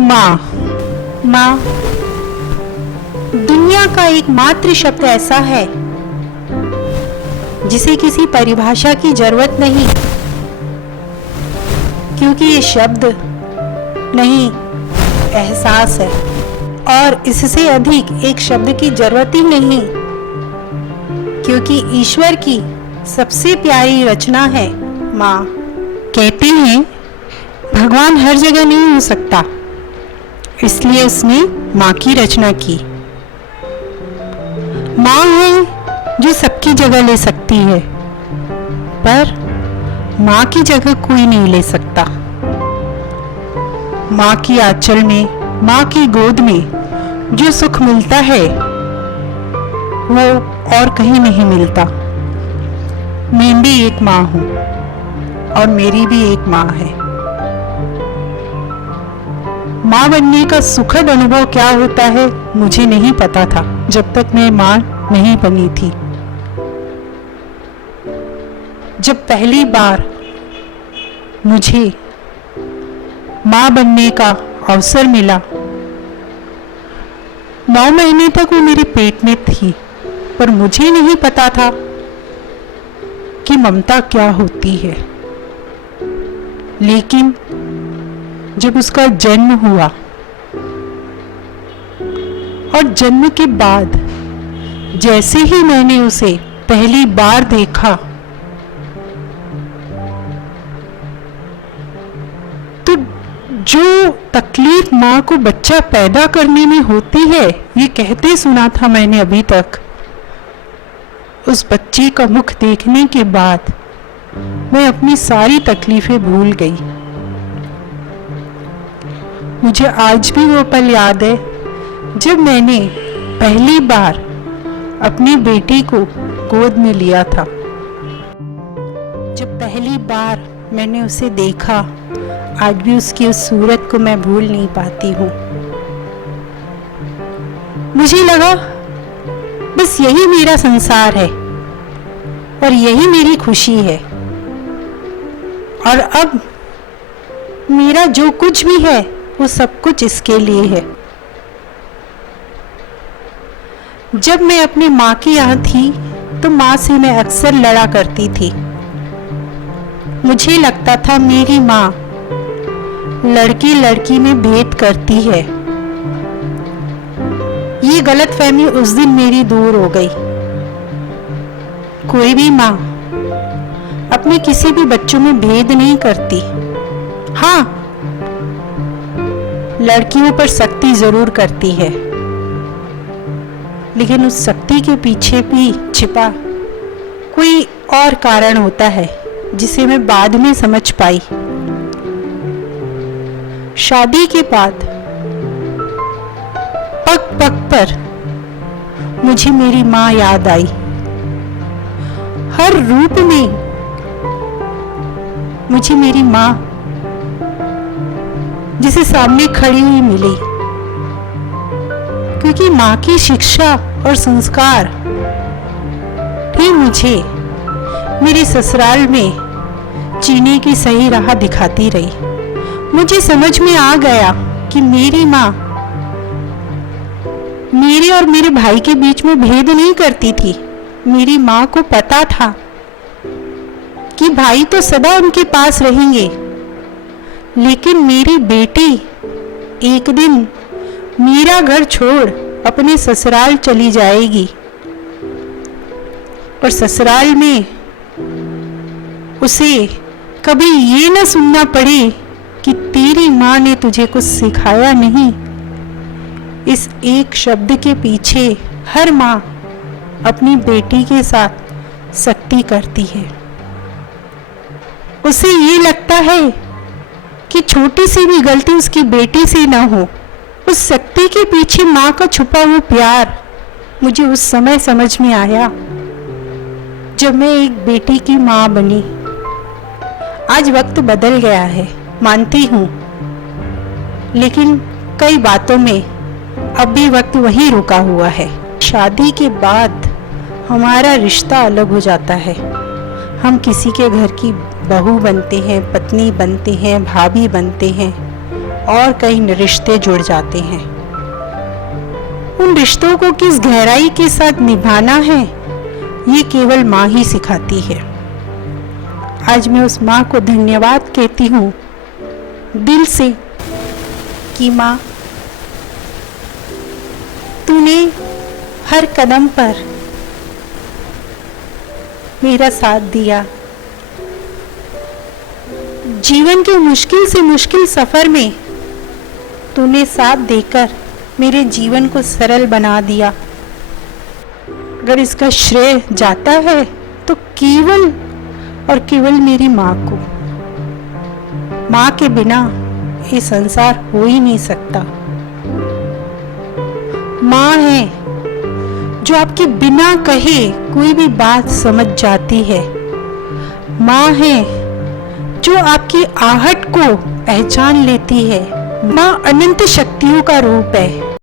माँ। माँ दुनिया का एकमात्र शब्द ऐसा है जिसे किसी परिभाषा की जरूरत नहीं, क्योंकि ये शब्द नहीं, एहसास है। और इससे अधिक एक शब्द की जरूरत ही नहीं, क्योंकि ईश्वर की सबसे प्यारी रचना है माँ। कहते हैं भगवान हर जगह नहीं हो सकता, इसलिए उसने माँ की रचना की। माँ है जो सबकी जगह ले सकती है, पर माँ की जगह कोई नहीं ले सकता। माँ की आंचल में, माँ की गोद में जो सुख मिलता है वो और कहीं नहीं मिलता। मैं भी एक माँ हूँ और मेरी भी एक माँ है। माँ बनने का सुखद अनुभव क्या होता है मुझे नहीं पता था जब तक मैं माँ नहीं बनी थी। जब पहली बार मुझे माँ बनने का अवसर मिला, 9 महीने तक वो मेरे पेट में थी, पर मुझे नहीं पता था कि ममता क्या होती है। लेकिन जब उसका जन्म हुआ और जन्म के बाद जैसे ही मैंने उसे पहली बार देखा, तो जो तकलीफ माँ को बच्चा पैदा करने में होती है, ये कहते सुना था मैंने अभी तक, उस बच्चे का मुख देखने के बाद मैं अपनी सारी तकलीफें भूल गई। मुझे आज भी वो पल याद है जब मैंने पहली बार अपनी बेटी को गोद में लिया था। जब पहली बार मैंने उसे देखा, आज भी उसकी उस सूरत को मैं भूल नहीं पाती हूँ। मुझे लगा बस यही मेरा संसार है और यही मेरी खुशी है, और अब मेरा जो कुछ भी है वो सब कुछ इसके लिए है। जब मैं अपनी माँ की यहाँ थी तो माँ से मैं अक्सर लड़ा करती थी। मुझे लगता था मेरी माँ लड़की लड़की में भेद करती है। ये गलतफहमी उस दिन मेरी दूर हो गई। कोई भी माँ अपने किसी भी बच्चों में भेद नहीं करती। हाँ, लड़कियों पर सख्ती जरूर करती है, लेकिन उस सख्ती के पीछे भी छिपा कोई और कारण होता है जिसे मैं बाद में समझ पाई। शादी के बाद पग पग पर मुझे मेरी माँ याद आई। हर रूप में मुझे मेरी माँ जिसे सामने खड़ी हुई मिली, क्योंकि माँ की शिक्षा और संस्कार ही मुझे मेरे ससुराल में जीने की सही राह दिखाती रही। मुझे समझ में आ गया कि मेरी माँ मेरे और मेरे भाई के बीच में भेद नहीं करती थी। मेरी माँ को पता था कि भाई तो सदा उनके पास रहेंगे, लेकिन मेरी बेटी एक दिन मेरा घर छोड़ अपने ससुराल चली जाएगी, और ससुराल में उसे कभी ये न सुनना पड़े कि तेरी माँ ने तुझे कुछ सिखाया नहीं। इस एक शब्द के पीछे हर माँ अपनी बेटी के साथ सख्ती करती है। उसे ये लगता है कि छोटी सी भी गलती उसकी बेटी से ना हो। उस सख्ती के पीछे माँ का छुपा हुआ प्यार मुझे उस समय समझ में आया जब मैं एक बेटी की माँ बनी। आज वक्त बदल गया है, मानती हूँ, लेकिन कई बातों में अब भी वक्त वहीं रुका हुआ है। शादी के बाद हमारा रिश्ता अलग हो जाता है। हम किसी के घर की बहू बनते हैं, पत्नी बनते हैं, भाभी बनते हैं, और कई रिश्ते जुड़ जाते हैं। उन रिश्तों को किस गहराई के साथ निभाना है, ये केवल माँ ही सिखाती है। आज मैं उस माँ को धन्यवाद कहती हूँ दिल से कि माँ, तूने हर कदम पर मेरा साथ दिया। जीवन के मुश्किल से मुश्किल सफर में तूने साथ देकर मेरे जीवन को सरल बना दिया। अगर इसका श्रेय जाता है तो केवल और केवल मेरी माँ को। माँ के बिना ये संसार हो ही नहीं सकता। माँ है जो आपके बिना कहे कोई भी बात समझ जाती है। माँ है जो आपकी आहट को पहचान लेती है। माँ अनंत शक्तियों का रूप है।